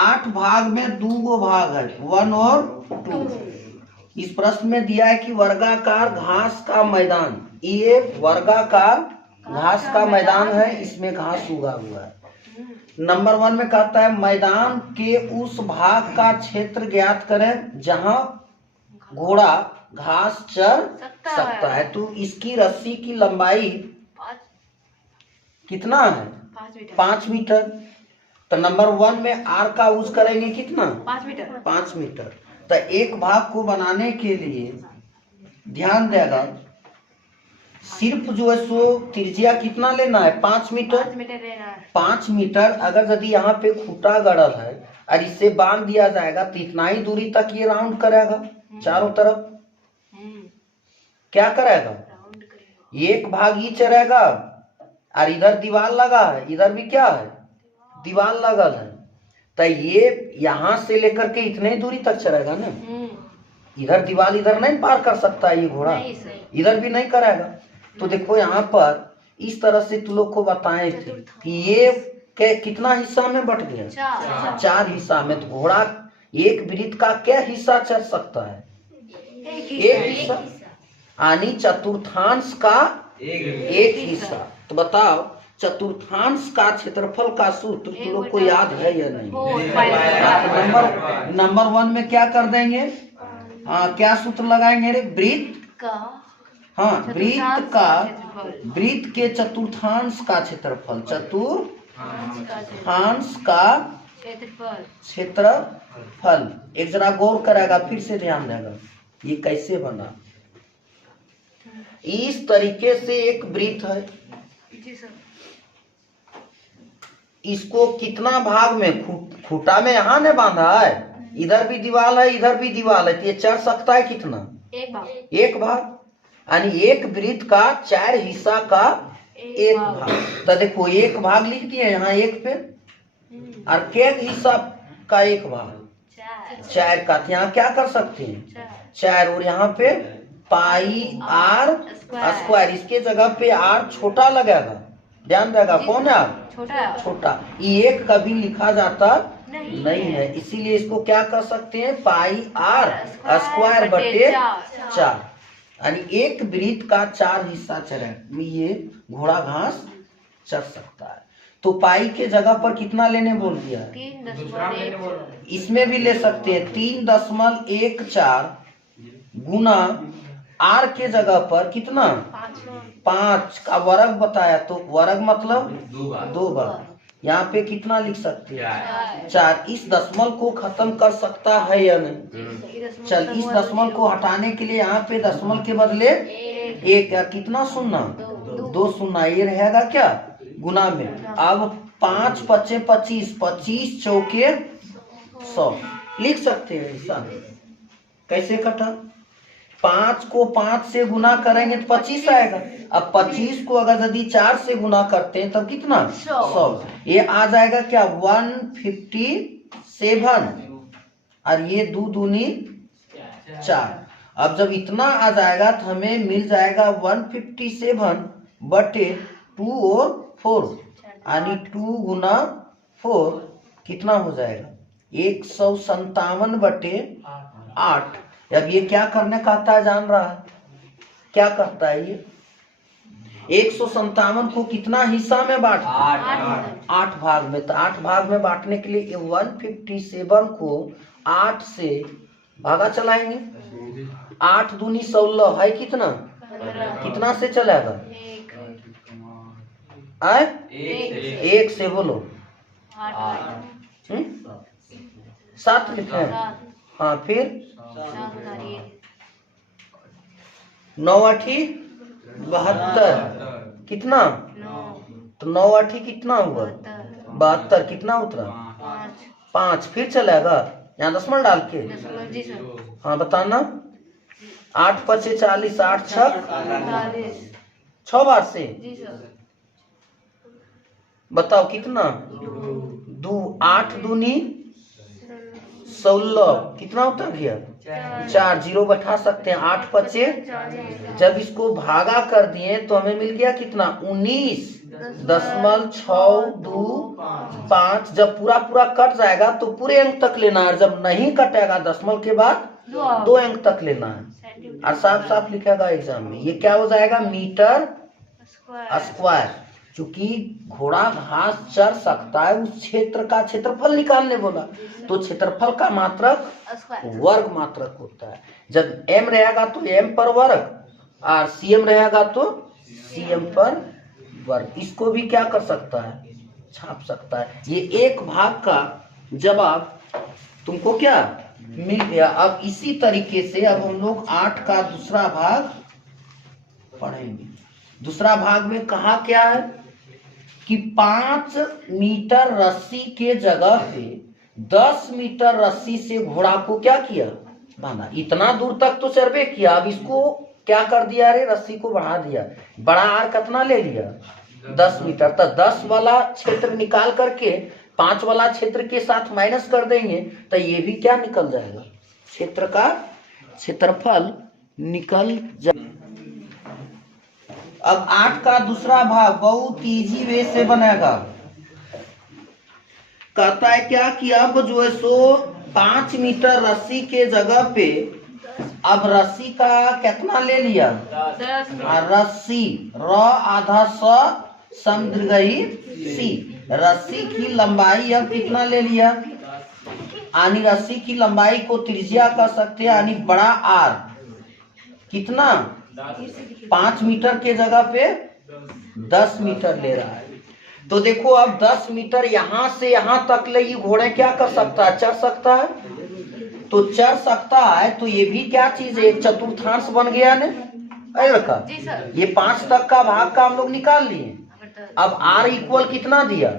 8 भाग में 2 गो भाग है, 1 और 2। इस प्रश्न में दिया है कि वर्गाकार घास का मैदान, ये वर्गाकार घास का मैदान है, इसमें घास उगा हुआ है। नंबर 1 में कहता है मैदान के उस भाग का क्षेत्र ज्ञात करें जहां घोड़ा घास चर सकता है। तो इसकी रस्सी की लंबाई कितना है? 5 मीटर। तो नंबर 1 में आर का यूज करेंगे कितना? 5 मीटर। 5 मीटर। तो एक भाग को बनाने के लिए ध्यान देगा, सिर्फ जो है सो त्रिज्या कितना लेना है? 5 मीटर। 5 मीटर लेना है। 5 मीटर अगर यदि यहाँ पे खूंटा गड़ल है और इससे बांध दिया जाएगा तो इतना ही दूरी तक ये राउंड करेगा चारों तरफ। क्या करेगा? राउंड करेगा। एक भाग ही चलेगा और इधर दीवार लगा है, इधर भी क्या है? दीवार लगल है। तो ये यहाँ से लेकर के इतने ही दूरी तक चलेगा ना। इधर दीवार इधर नहीं पार कर सकता है ये घोड़ा, इधर भी नहीं करेगा। तो देखो यहाँ पर इस तरह से तुम लोग को बताए थे कि ये कितना हिस्सा में बट गया? 4 हिस्सा में। तो घोड़ा एक वृत्त का क्या हिस्सा चल सकता है? एक हिस्सा, यानी चतुर्थांश का एक हिस्सा। तो बताओ चतुर्थांश का क्षेत्रफल का सूत्र तुम लोग को याद है या नहीं? नंबर 1 में क्या कर देंगे? क्या सूत्र लगाएंगे रे? वृत्त का, हाँ वृत्त के चतुर्थांश का क्षेत्रफल, चतुर्थांश का क्षेत्रफल। एक जरा गौर करेगा, फिर से ध्यान देगा ये कैसे बना। इस तरीके से एक वृत्त है, इसको कितना भाग में खूंटा में यहाँ ने बांधा है, इधर भी दीवार है इधर भी दीवार है, तो ये चढ़ सकता है कितना? एक भाग। यानी एक वृत्त का 4 हिस्सा का एक भाग। तो देखो एक भाग लिख दिए यहाँ एक पे, और के हिस्सा का एक भाग? 4 का। यहाँ क्या कर सकते हैं? 4। और यहाँ पे पाई आर स्क्वायर, इसके जगह पे आर छोटा लगेगा, ध्यान देगा। कौन है आर? छोटा। ये एक कभी लिखा जाता नहीं है, इसीलिए इसको क्या कर सकते हैं? पाई आर स्क्वायर बटे 4। यानी एक वृत्त का 4 हिस्सा चले ये घोड़ा घास चढ़ सकता है। तो पाई के जगह पर कितना लेने बोल दिया है? 3.1। इसमें भी ले सकते हैं 3.14 गुना आर के जगह पर कितना? 5 का वर्ग बताया, तो वर्ग मतलब 2 बार। यहाँ पे कितना लिख सकते हैं? 4। इस दशमलव को खत्म कर सकता है या नहीं? चल इस दशमलव को हटाने के लिए यहाँ पे दशमलव के बदले 1, या कितना शून्य? 2 शून्य, ये रहेगा क्या? गुना में। अब 5 पचे 25, 25 चौके 100 लिख सकते हैं ऐसा। कैसे कटा? 5 को 5 से गुना करेंगे तो 25 आएगा। अब 25 को अगर यदि 4 से गुना करते हैं तब कितना? 100। ये आ जाएगा क्या? 157। और ये 2 दूनी 4। अब जब इतना आ जाएगा तो हमें मिल जाएगा 157 बटे 2 और 4, यानी 2 गुना 4 कितना हो जाएगा? 157 बटे 8। अब ये क्या करने कहता है जान रहा है? क्या करता है ये? 157 को कितना हिस्सा में बांट? 8 भाग में। तो 8 भाग में बांटने के लिए 157 को 8 से भागा चलाएंगे। 8 दूनी 16 है कितना? कितना से चलेगा? 1 से बोलो। 7 लिखे। हाँ फिर 9 8 72 कितना? तो 9 8 कितना हुआ? 72। कितना उतरा? 5। फिर चलेगा यहाँ दशमलव डाल के। हाँ बताना। 8 पचे 40, 8 6 बार से बताओ कितना? 2। 8 दूनी 16 कितना उतर गया? 4। 0 बैठा सकते हैं। 8 पचे, जब इसको भागा कर दिए तो हमें मिल गया कितना? 19 .625 जब पूरा पूरा कट जाएगा तो पूरे अंक तक लेना है, जब नहीं कटेगा दशमलव के बाद 2 अंक तक लेना है। और साफ साफ लिखेगा एग्जाम में, ये क्या हो जाएगा मीटर स्क्वायर। चूंकि घोड़ा घास चर सकता है, उस क्षेत्र का क्षेत्रफल निकालने बोला, तो क्षेत्रफल का मात्रक वर्ग मात्रक होता है। जब m रहेगा तो m पर वर्ग और cm रहेगा तो cm पर वर्ग। इसको भी क्या कर सकता है, छाप सकता है। ये एक भाग का जवाब तुमको क्या मिल गया। अब इसी तरीके से अब हम लोग 8 का दूसरा भाग पढ़ेंगे। दूसरा भाग में कहा क्या है कि 5 मीटर रस्सी के जगह पे 10 मीटर रस्सी से घोड़ा को क्या किया, बांधा। इतना दूर तक तो सर्वे किया, अब इसको क्या कर दिया रे, रस्सी को बढ़ा दिया। बड़ा आर कितना ले लिया, 10 मीटर। तो 10 वाला क्षेत्र निकाल करके 5 वाला क्षेत्र के साथ माइनस कर देंगे तो ये भी क्या निकल जाएगा, क्षेत्र का क्षेत्रफल निकल जाएगा। अब 8 का दूसरा भाग बहुत इजी वे से बनेगा। कहता है क्या कि अब जो है सो 5 मीटर रस्सी के जगह पे अब रस्सी का कितना ले लिया, रस्सी र आधा स समदीर्घई सी। रस्सी की लंबाई अब कितना ले लिया, यानी रस्सी की लंबाई को त्रिज्या कह सकते हैं, यानी बड़ा आर कितना 5 मीटर के जगह पे 10 मीटर ले रहा है। तो देखो अब 10 मीटर यहां से यहां तक ले ये घोड़े क्या कर सकता है, चढ़ सकता है। तो चढ़ सकता है तो ये भी क्या चीज है, एक चतुर्थांश बन गया ने। रखा ये 5 तक का भाग का हम लोग निकाल लिए। अब r इक्वल कितना दिया,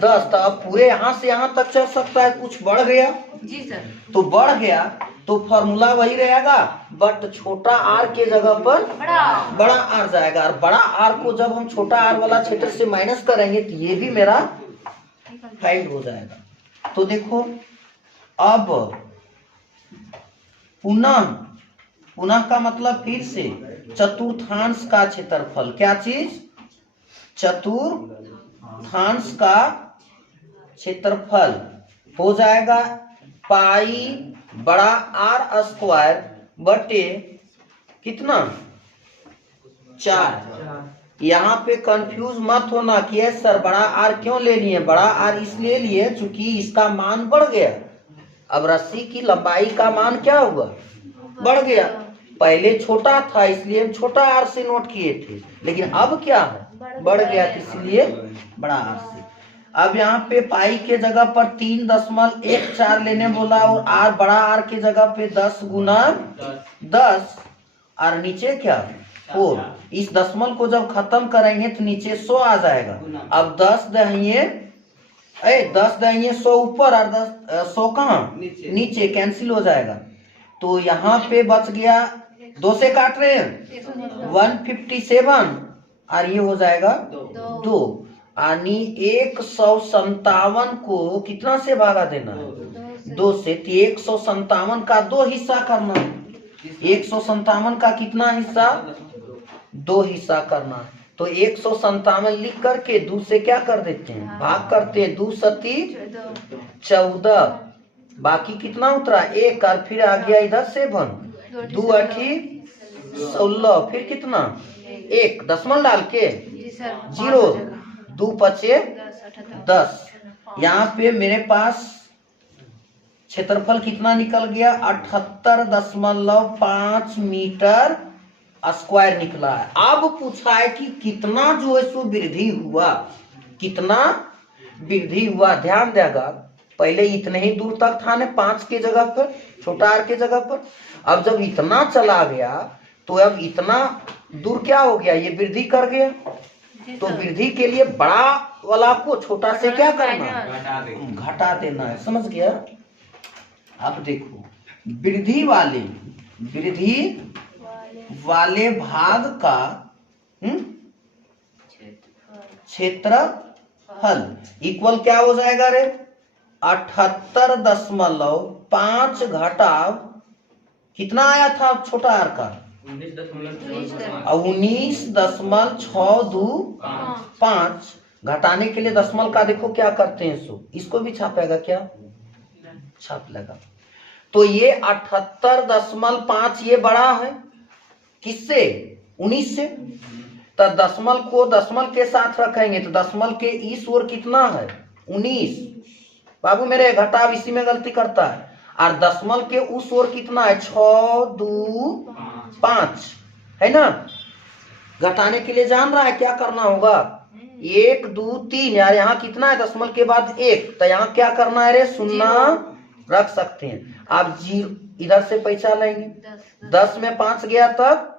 10। तो अब पूरे यहाँ से यहाँ तक चढ़ सकता है। कुछ बढ़ गया जी सर, तो बढ़ गया तो फॉर्मूला वही रहेगा, बट छोटा r के जगह पर बड़ा r जाएगा। और बड़ा r को जब हम छोटा r वाला क्षेत्र से माइनस करेंगे तो ये भी मेरा फाइंड हो जाएगा। तो देखो अब पुनः का मतलब फिर से चतुर्थांश का क्षेत्रफल, क्या चीज, चतुर्थांश का क्षेत्रफल हो जाएगा पाई बड़ा आर स्क्वायर बटे कितना 4। यहाँ पे कंफ्यूज मत होना कि ये सर बड़ा आर क्यों ले लिए। बड़ा आर इसलिए लिए चूंकि इसका मान बढ़ गया। अब रस्सी की लंबाई का मान क्या हुआ, बढ़ गया। पहले छोटा था इसलिए हम छोटा आर से नोट किए थे, लेकिन अब क्या है, बढ़ गया, इसलिए बड़ा आर से। अब यहाँ पे पाई के जगह पर 3.14 लेने बोला और आर बड़ा आर के जगह पे 10 गुना 10 और नीचे क्या 4। इस दशमलव को जब खत्म करेंगे तो नीचे 100 आ जाएगा। अब 10 दहिए 100 ऊपर और 100 कहाँ नीचे, कैंसिल हो जाएगा। तो यहाँ पे बच गया 2 से काट रहे हैं 157 और ये हो जाएगा 2, यानी 157 को कितना से भागा देना है, 2 से। तो 157 का 2 हिस्सा करना है। 157 का कितना हिस्सा, 2 हिस्सा करना है। तो 157 लिख करके 2 से क्या कर देते हैं, भाग करते हैं। 2 सती 14, बाकी कितना उतरा 1 और फिर आ गया इधर 7, 2 8 16, फिर कितना 1 दशमलव डाल के 0, 2 5 10। यहाँ पे मेरे पास क्षेत्रफल कितना निकल गया, 78.5 मीटर स्क्वायर निकला है। अब पूछा है कि कितना जो है सो वृद्धि हुआ, कितना वृद्धि हुआ। ध्यान देगा पहले इतने ही दूर तक था ने 5 के जगह पर, छोटा आर के जगह पर। अब जब इतना चला गया तो अब इतना दूर क्या हो गया, ये वृद्धि कर गया। तो वृद्धि के लिए बड़ा वाला को छोटा से क्या करना, घटा देना है। समझ गया। अब देखो वृद्धि वाले भाग का क्षेत्रफल इक्वल क्या हो जाएगा रे, 78.5 घटाव कितना आया था छोटा आर का 19.625 घटाने के लिए दशमलव का देखो क्या करते हैं, इसको भी छापेगा क्या, छाप लेगा। तो ये 78.5 ये बड़ा है किससे, 19 से। तो दशमलव को दशमलव के साथ रखेंगे तो दशमलव के इस ओर कितना है 19। बाबू मेरे घटाव इसी में गलती करता है। और दशमलव के उस ओर कितना है 625 है ना। घटाने के लिए जान रहा है क्या करना होगा, 1 2 3 यार यहाँ कितना है दशमलव के बाद 1, तो यहाँ क्या करना है रे, शून्य रख सकते हैं। आप जीरो इधर से पैसा लेंगे, 10 में 5 गया तब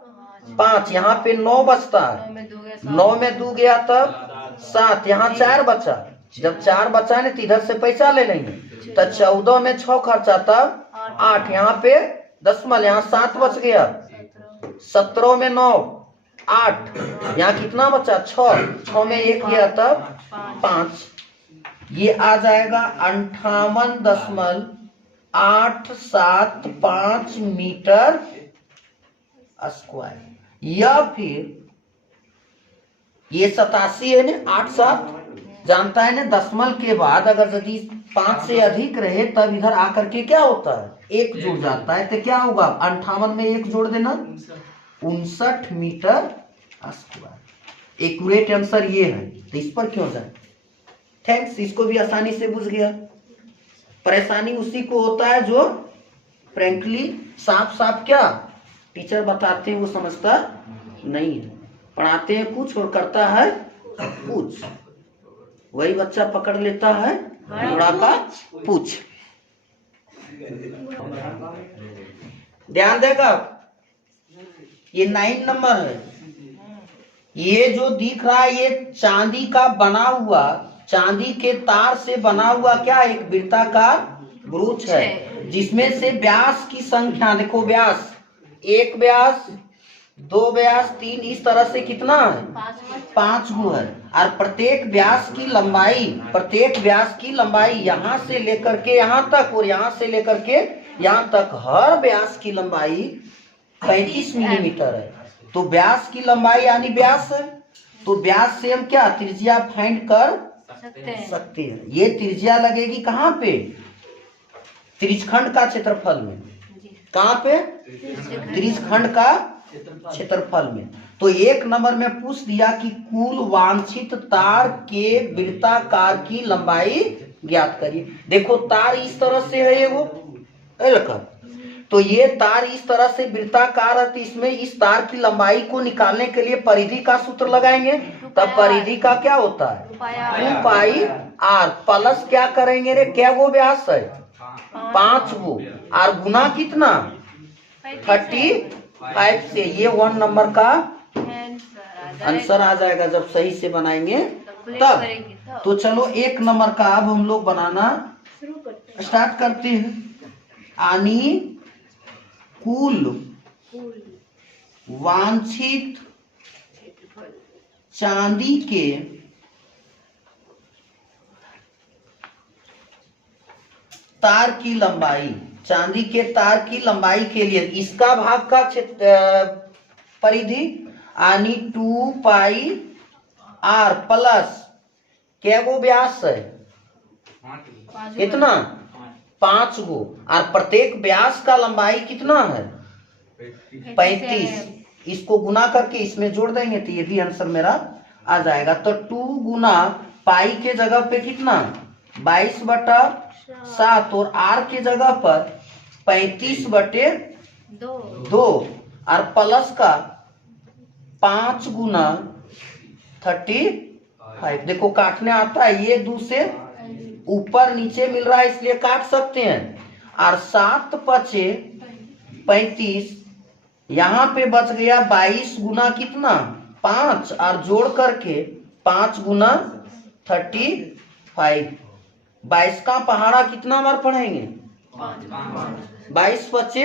5, यहाँ पे 9 बचता है, 9 में 2 गया तब 7, यहाँ 4 बचा। जब 4 बचा नहीं तो इधर से पैसा ले लेंगे, तो 14 में 6 खर्चा तब 8, यहाँ पे दशमलव, यहाँ 7 बच गया, 17 में 9 8, यहाँ कितना बचा 6 में 1 गया तब 5, ये आ जाएगा 58.875 मीटर स्क्वायर। या फिर ये 87 है ना, 87 जानता है ना, दशमलव के बाद अगर यदि 5 से अधिक रहे तब इधर आकर के क्या होता है 1 जुड़ जाता है, तो क्या होगा 58 में 1 जोड़ देना 59 मीटर स्क्वायर। एक्यूरेट आंसर ये है, तो इस पर क्यों जाए। थैंक्स, इसको भी आसानी से बुझ गया। परेशानी उसी को होता है जो फ्रैंकली साफ साफ क्या टीचर बताते हैं वो समझता नहीं है, पढ़ाते हैं कुछ और करता है कुछ, वही बच्चा पकड़ लेता है घोड़ा का पूछ। ध्यान देगा, ये 9 नंबर है। ये जो दिख रहा है ये चांदी का बना हुआ, चांदी के तार से बना हुआ क्या एक वृत्ताकार ब्रूच है, जिसमें से व्यास की संख्या देखो, व्यास 1 व्यास 2 व्यास 3 इस तरह से कितना है 5 गो है। और प्रत्येक व्यास की लंबाई यहाँ से लेकर के यहाँ तक और यहाँ से लेकर के यहाँ तक, हर व्यास की लंबाई 35 मिलीमीटर है। तो व्यास की लंबाई यानी व्यास है, तो व्यास से हम क्या त्रिज्या फाइंड कर सकते हैं। ये त्रिज्या लगेगी कहाँ पे, त्रिज्यखंड का क्षेत्रफल में। कहाँ पे, त्रिज्यखंड का क्षेत्रफल में। तो 1 नंबर में पूछ दिया कि कुल वांछित तार के वृत्ताकार की लंबाई ज्ञात करिए। देखो तार इस तरह से है, वो तो ये तार इस तरह से वृत्ताकार है, तो इसमें इस तार की लंबाई को निकालने के लिए परिधि का सूत्र लगाएंगे। तब परिधि का क्या होता है 2 पाई आर प्लस क्या करेंगे रे, क्या वो व्यास है 5 गो, और गुना कितना 35 से, ये 1 नंबर का आंसर आ जाएगा जब सही से बनाएंगे तब। तो चलो 1 नंबर का अब हम लोग बनाना स्टार्ट करते हैं। यानी कुल वांछित चांदी के तार की लंबाई, चांदी के तार की लंबाई के लिए इसका भाग का परिधि यानी 2 पाई आर प्लस क्या वो व्यास है कितना 5 गो, और प्रत्येक व्यास का लंबाई कितना है 35। इसको गुना करके इसमें जोड़ देंगे तो ये भी आंसर मेरा आ जाएगा। तो 2 गुना पाई के जगह पे कितना 22/7 और आर के जगह पर 35/2 और प्लस का 5 गुना 35। देखो काटने आता है, ये 2 से ऊपर नीचे मिल रहा है इसलिए काट सकते हैं। और 7 पचे 35, यहाँ पे बच गया 22 गुना कितना 5 और जोड़ करके 5 गुना 35। 22 का पहाड़ा कितना बार पढ़ेंगे 22 पचे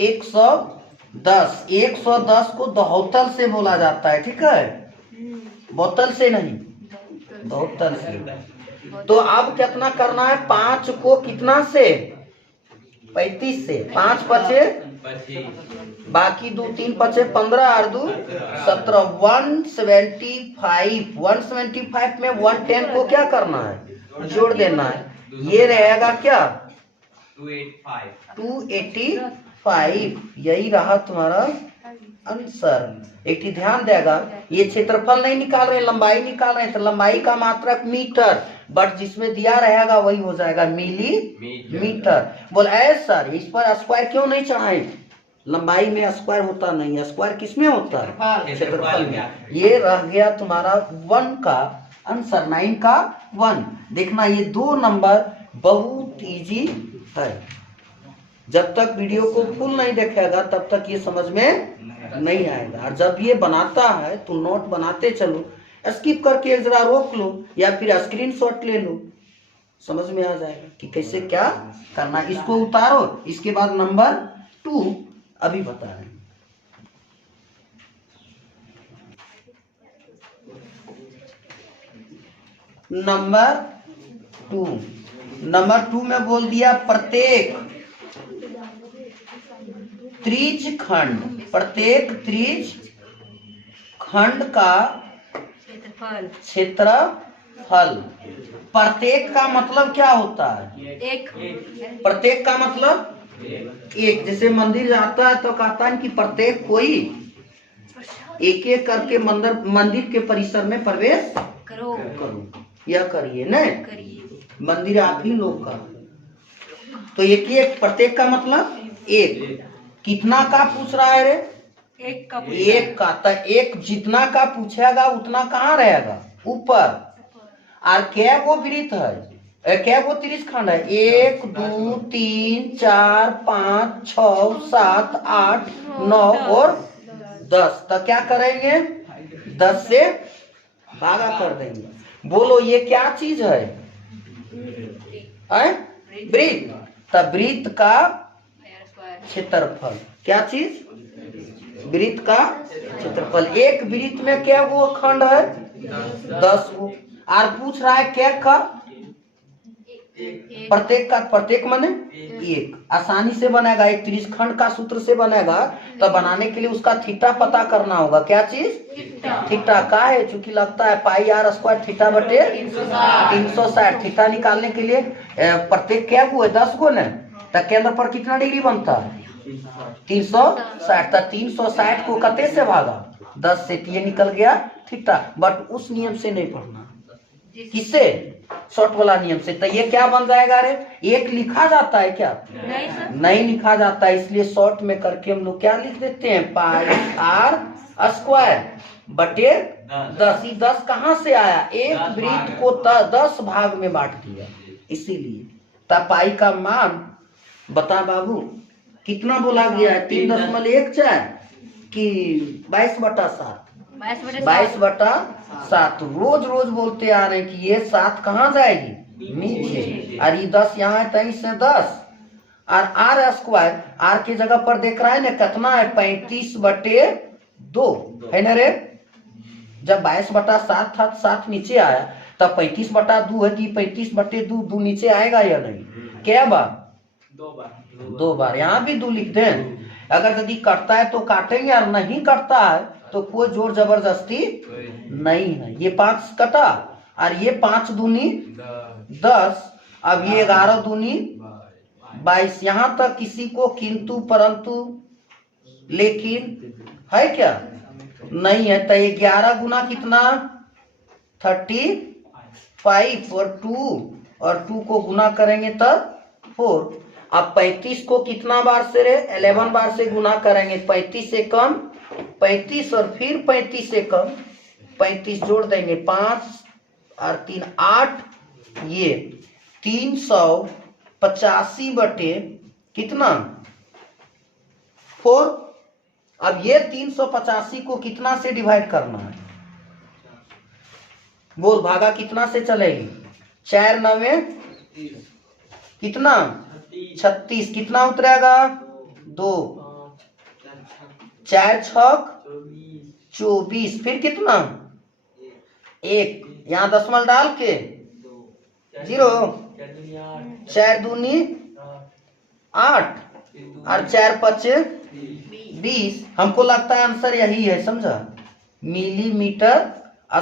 110। 110 को दहोतल से बोला जाता है, ठीक है, बोतल से नहीं, दहोतल से। तो अब कितना करना है 5 को कितना से 35 से 5 बचे, बाकी 2 3 बचे 15 और 2 17, 175। 175 में 110 को क्या करना है, जोड़ देना है। ये रहेगा क्या, 285। यही रहा तुम्हारा आंसर। एक ही ध्यान देगा, ये क्षेत्रफल नहीं निकाल रहे, लंबाई निकाल रहे हैं, तो लंबाई का मात्रक मीटर, बट जिसमें दिया रहेगा वही हो जाएगा मिलीमीटर। बोल सर इस पर स्क्वायर क्यों नहीं चढ़ाए, लंबाई में स्क्वायर होता नहीं है, स्क्वायर किसमें होता है, क्षेत्रफल में। ये रह गया तुम्हारा 1 का आंसर, 9 का 1। देखना ये 2 नंबर बहुत इजी है। जब तक वीडियो को फुल नहीं देखेगा तब तक ये समझ में नहीं आएगा, और जब ये बनाता है तो नोट बनाते चलो, स्किप करके एक जरा रोक लो या फिर स्क्रीनशॉट ले लो, समझ में आ जाएगा कि कैसे क्या करना। इसको उतारो, इसके बाद नंबर 2 अभी बता रहे हैं। नंबर 2 में बोल दिया प्रत्येक त्रिज्य खंड, प्रत्येक त्रिज्य खंड का क्षेत्रफल। प्रत्येक का मतलब क्या होता है, एक। प्रत्येक का मतलब एक। जैसे मंदिर जाता है तो कहता है कि प्रत्येक कोई एक एक करके मंदिर के परिसर में प्रवेश करो, यह करिए न, मंदिर आप ही लोग का। तो एक एक, प्रत्येक का मतलब एक। कितना का पूछ रहा है रे, एक का। एक का, तो एक जितना का पूछेगा उतना कहाँ रहेगा, ऊपर। और क्या वो वृत्त है, क्या वो त्रिज्य खंड है, 1 2 3 4 5 6 7 8 9 और 10। तो क्या करेंगे, 10 से भागा कर देंगे। बोलो ये क्या चीज है, वृत्त। तो वृत्त का क्षेत्रफल, क्या चीज, वृत्त का क्षेत्रफल। एक वृत्त में क्या वो खंड है, 10 वो। और पूछ रहा है क्या का, प्रत्येक का, प्रत्येक माने एक। आसानी से बनेगा, एक त्रिज्य खंड का सूत्र से बनेगा। तो बनाने के लिए उसका थीटा पता करना होगा, क्या चीज, थीटा का है, चूंकि लगता है पाई आर स्क्वायर थीटा बटे 360। थीटा निकालने के लिए प्रत्येक क्या वो है, 10 गो न, तो केंद्र पर कितना डिग्री बनता है, 360। तो 360 को कते से भागा, 10 से, ये निकल गया थीटा। बट उस नियम से नहीं पढ़ना, किससे, शॉर्ट वाला नियम से। तो ये क्या बन जाएगा रे, एक लिखा जाता है क्या, नहीं लिखा जाता है, इसलिए शॉर्ट में करके हम लोग क्या लिख देते हैं, पाई आर स्क्वायर बटे 10। 10 कहाँ से आया, एक वृत्त को 10 भाग में बांट दिया, इसीलिए। तब पाई का मान बता बाबू कितना बोला गया है, 3.14 कि 22/7, 22/7। रोज रोज बोलते आ रहे हैं कि ये 7 कहाँ जाएगी, नीचे। और ये 10 यहाँ है, 23 से 10। और आर स्क्वायर, आर की जगह पर देख रहा है ना कितना है, 35/2 है ना रे। जब 22/7 था, 7 नीचे आया, तब 35/2 है कि 35/2, 2 नीचे आएगा या नहीं, क्या बार, 2 बार। यहाँ भी 2 लिख दें। अगर यदि कटता है तो काटेंगे, और नहीं कटता है तो कोई जोर जबरदस्ती नहीं है। ये 5 कटा, और ये 5 दूनी 10, अब ये 11 दूनी 22। यहाँ तक किसी को किंतु परंतु लेकिन है क्या, नहीं है। तो ये 11 गुना कितना, 35, और 2 को गुना करेंगे तब 4। अब 35 को कितना बार से रे, 11 बार से गुना करेंगे, 35 से कम 35, और फिर 35 से कम 35 जोड़ देंगे, 5 और 3 8, ये 385 बटे कितना, 4। अब ये 385 को कितना से डिवाइड करना है, बोल भागा कितना से चलेगी, 4 9 कितना 36, कितना उतरेगा 2, 4 6 24, फिर कितना 1, यहाँ दशमलव डाल के 0, 4 दूनी 8 और 4 5 20। हमको लगता है आंसर यही है, समझा, मिलीमीटर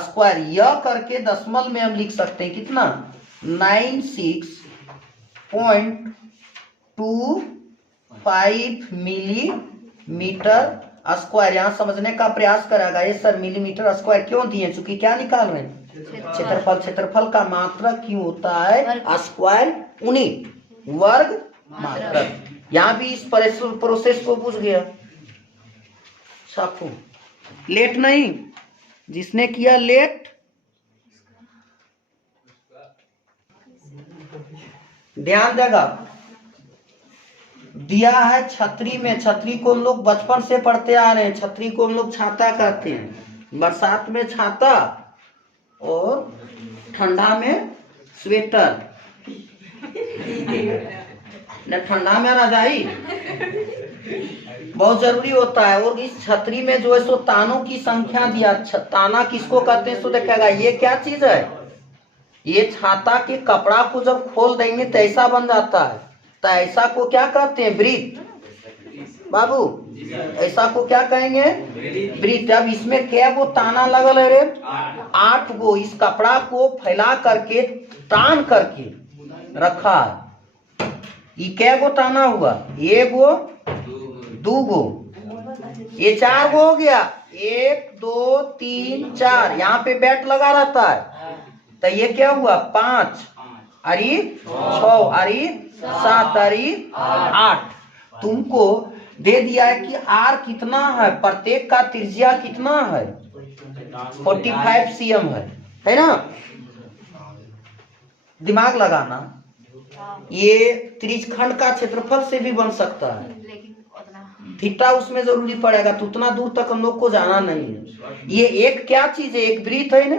स्क्वायर। यह करके दशमलव में हम लिख सकते हैं कितना, 96.25 मिलीमीटर स्क्वायर। यहाँ समझने का प्रयास करेगा ये सर मिलीमीटर स्क्वायर क्यों दिए, चूंकि क्या निकाल रहे हैं, क्षेत्रफल। क्षेत्रफल का मात्रक क्यों होता है स्क्वायर, यूनिट, वर्ग मात्रक। यहाँ भी इस प्रोसेस को बुझ गया। छापो, लेट नहीं, जिसने किया लेट ध्यान देगा। दिया है छतरी में, छतरी को हम लोग बचपन से पढ़ते आ रहे हैं, छतरी को हम लोग छाता कहते हैं। बरसात में छाता और ठंडा में स्वेटर, न ठंडा में रजाई, बहुत जरूरी होता है। और इस छतरी में जो है सो तानों की संख्या दिया। ताना किसको कहते हैं सो देखेगा। ये क्या चीज है, ये छाता के कपड़ा को जब खोल देंगे तो ऐसा बन जाता है, तो ऐसा को क्या कहते हैं, वृत्त। बाबू ऐसा को क्या कहेंगे, वृत्त। अब इसमें क्या वो ताना लगल है रे, 8 गो। इस कपड़ा को फैला करके तान करके रखा है। ये क्या गो ताना हुआ, एगो 2 गो, ये 4 गो हो गया, 1 2 3 4। यहाँ पे बैट लगा रहता है, तो ये क्या हुआ 5, अरे 6, अरे 7, अरे 8। तुमको दे दिया है कि आर कितना है, प्रत्येक का त्रिज्या कितना है, 45 cm है ना। दिमाग लगाना, ये त्रिज्यखंड का क्षेत्रफल से भी बन सकता है, थीटा उसमें जरूरी पड़ेगा, तो उतना दूर तक हम लोग को जाना नहीं है। ये एक क्या चीज है, एक वृत्त है ना,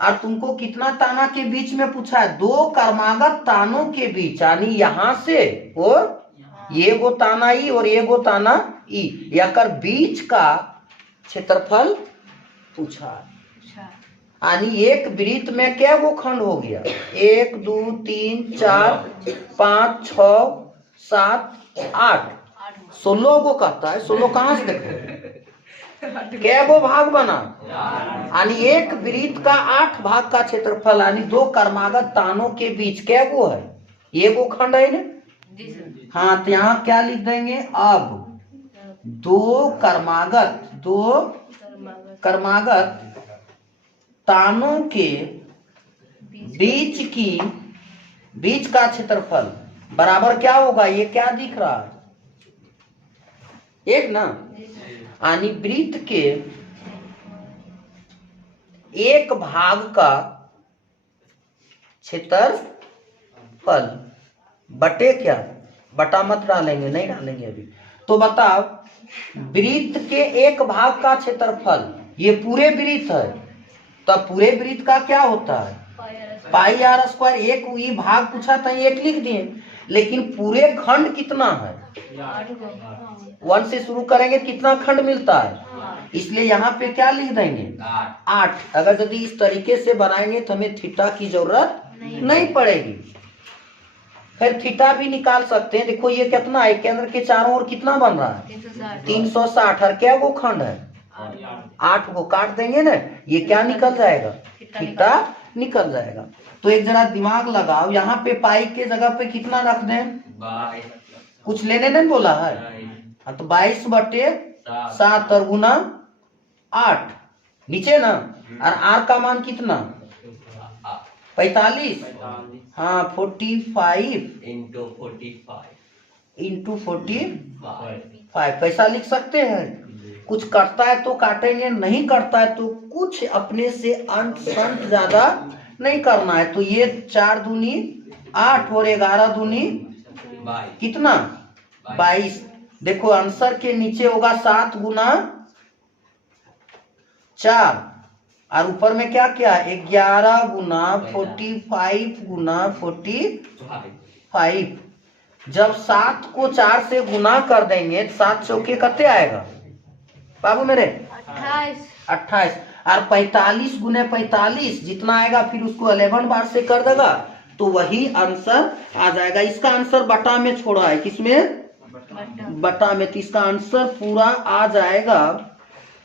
और तुमको कितना ताना के बीच में पूछा है, 2 कर्मागत तानों के बीच, यानी यहाँ से और ये गो ताना ई और ये गो ताना ई, याकर बीच का क्षेत्रफल पूछा है। यानी एक वृत्त में क्या गो खंड हो गया, 1 2 3 4 5 6 7 8, 16 गो कहता है। 16 कहाँ से देखो, क्या गो भाग बना, यानी एक वृत्त का 8 भाग का क्षेत्रफल, यानी 2 कर्मागत तानों के बीच क्या गो है, ये गो खंड है ना। हाँ, तो यहाँ क्या लिख देंगे, अब 2 कर्मागत तानों के बीच का क्षेत्रफल बराबर क्या होगा, ये क्या दिख रहा है, एक ना, यानी वृत्त के एक भाग का क्षेत्रफल बटे क्या, बटा मत डालेंगे, नहीं डालेंगे अभी। तो बताओ, वृत्त के एक भाग का क्षेत्रफल, ये पूरे वृत्त है, तो पूरे वृत्त का क्या होता है, पाई आर स्क्वायर। एक ये भाग पूछा था, एक लिख दिए, लेकिन पूरे खंड कितना है, 1 से शुरू करेंगे कितना खंड मिलता है, इसलिए यहाँ पे क्या लिख देंगे 8। अगर यदि इस तरीके से बनाएंगे तो हमें थीटा की जरूरत नहीं पड़ेगी। फिर थीटा भी निकाल सकते हैं। देखो ये कितना है, केंद्र के चारों ओर कितना बन रहा है 360, और क्या गो खंड है 8 गो। काट देंगे ना, ये क्या निकल जाएगा, थीटा निकल जाएगा। तो एक जरा दिमाग लगाओ, यहाँ पे पाई के जगह पे कितना रख दें, कुछ लेने नहीं बोला है, हाँ, तो 22/7 और गुना 8 नीचे ना, और आर का मान कितना 45, हाँ 45 इंटू 45 पैसा लिख सकते हैं। कुछ कटता है तो काटेंगे, नहीं कटता है तो कुछ अपने से अंत संत ज्यादा नहीं करना है। तो ये 4 दूनी 8 और 11 दूनी कितना 22। देखो आंसर के नीचे होगा 7 गुना 4, और ऊपर में क्या क्या 11 गुना 45 गुना 45। जब 7 को 4 से गुना कर देंगे, 7 चौके कितने आएगा बाबू मेरे 28, और 45 गुने 45 जितना आएगा, फिर उसको 11 बार से कर देगा तो वही आंसर आ जाएगा। इसका आंसर बटा में छोड़ा है, किसमें? बटा में। तो इसका आंसर पूरा आ जाएगा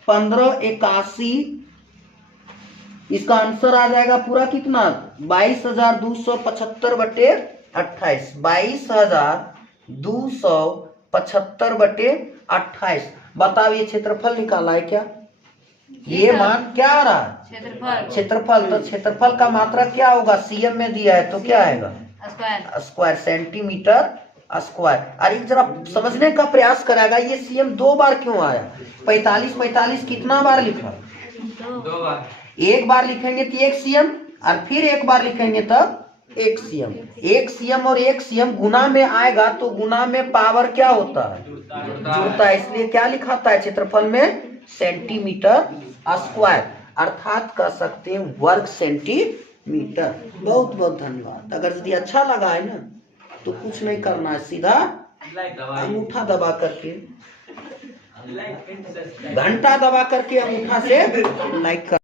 1581। इसका आंसर आ जाएगा पूरा कितना? 22,275 बटे 28। 22,275 बटे 28। बताओ ये क्षेत्रफल निकाला है क्या? ये मान क्या आ रहा है? क्षेत्रफल। तो क्षेत्रफल का मात्रा क्या होगा? सीएम में दिया है तो क्या आएगा? Square, centimetre square. अरे जरा समझने का प्रयास कराएगा, ये सीएम 2 बार क्यों आया? 45 कितना बार लिखा? 2 बार। एक बार लिखेंगे तो 1 सीएम, और फिर एक बार लिखेंगे तब 1 सीएम। 1 सीएम और 1 सीएम गुना में आएगा तो गुना में पावर क्या होता है? जुड़ता है। इसलिए क्या लिखाता है क्षेत्रफल में? सेंटीमीटर स्क्वायर, अर्थात कह सकते हैं वर्ग सेंटीमीटर। बहुत बहुत धन्यवाद। अगर यदि अच्छा लगा है ना तो कुछ नहीं करना है, सीधा अंगूठा दबा करके, घंटा दबा करके अंगूठा से लाइक कर